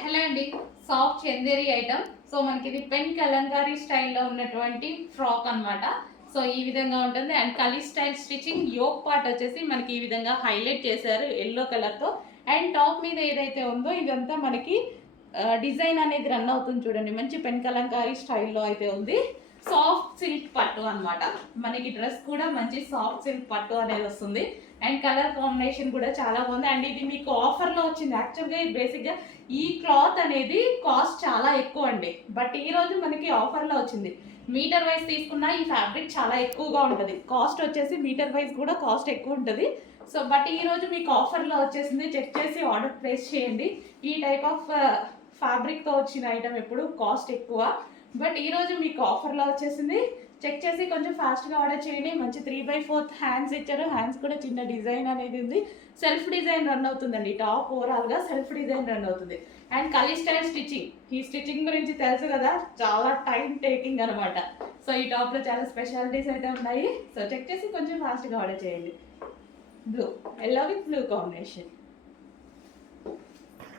Hello అండి, soft Chanderi item. So మనకి ఇది పెన్ కలంకారీ స్టైల్లో ఉన్నటువంటి ఫ్రాక్ అన్నమాట. సో ఈ విధంగా ఉంటుంది. And kali style stitching, yoke part వచ్చేసి మనకి ఈ విధంగా హైలైట్ చేశారు ఎల్లో కలర్తో. అండ్ టాప్ మీద ఏదైతే ఉందో ఇదంతా మనకి డిజైన్ అనేది రన్ అవుతుంది చూడండి. మంచి పెన్ కలంకారీ స్టైల్లో అయితే ఉంది. సాఫ్ట్ సిల్క్ పట్టు అన్నమాట. మనకి డ్రెస్ కూడా మంచి సాఫ్ట్ సిల్క్ పట్టు అనేది వస్తుంది. అండ్ కలర్ కాంబినేషన్ కూడా చాలా బాగుంది. అండ్ ఇది మీకు ఆఫర్లో వచ్చింది. యాక్చువల్గా బేసిక్గా ఈ క్లాత్ అనేది కాస్ట్ చాలా ఎక్కువ అండి. బట్ ఈ రోజు మనకి ఆఫర్లో వచ్చింది. మీటర్ వైజ్ తీసుకున్నా ఈ ఫ్యాబ్రిక్ చాలా ఎక్కువగా ఉంటుంది. కాస్ట్ వచ్చేసి మీటర్ వైజ్ కూడా కాస్ట్ ఎక్కువ ఉంటుంది. సో బట్ ఈ రోజు మీకు ఆఫర్లో వచ్చేసింది. చెక్ చేసి ఆర్డర్ ప్లేస్ చేయండి. ఈ టైప్ ఆఫ్ ఫ్యాబ్రిక్తో వచ్చిన ఐటమ్ ఎప్పుడు కాస్ట్ ఎక్కువ. బట్ ఈరోజు మీకు ఆఫర్లో వచ్చేసింది. చెక్ చేసి కొంచెం ఫాస్ట్గా ఆర్డర్ చేయండి. మంచి 3/4 హ్యాండ్స్ ఇచ్చారు. హ్యాండ్స్ కూడా చిన్న డిజైన్ అనేది ఉంది. సెల్ఫ్ డిజైన్ రన్ అవుతుందండి. టాప్ ఓవరాల్గా సెల్ఫ్ డిజైన్ రన్ అవుతుంది. అండ్ కలీ స్టైల్ స్టిచ్చింగ్, ఈ స్టిచ్చింగ్ గురించి తెలుసు కదా, చాలా టైం టేకింగ్ అనమాట. సో ఈ టాప్లో చాలా స్పెషాలిటీస్ అయితే ఉన్నాయి. సో చెక్ చేసి కొంచెం ఫాస్ట్గా ఆర్డర్ చేయండి. Blue, yellow with blue combination.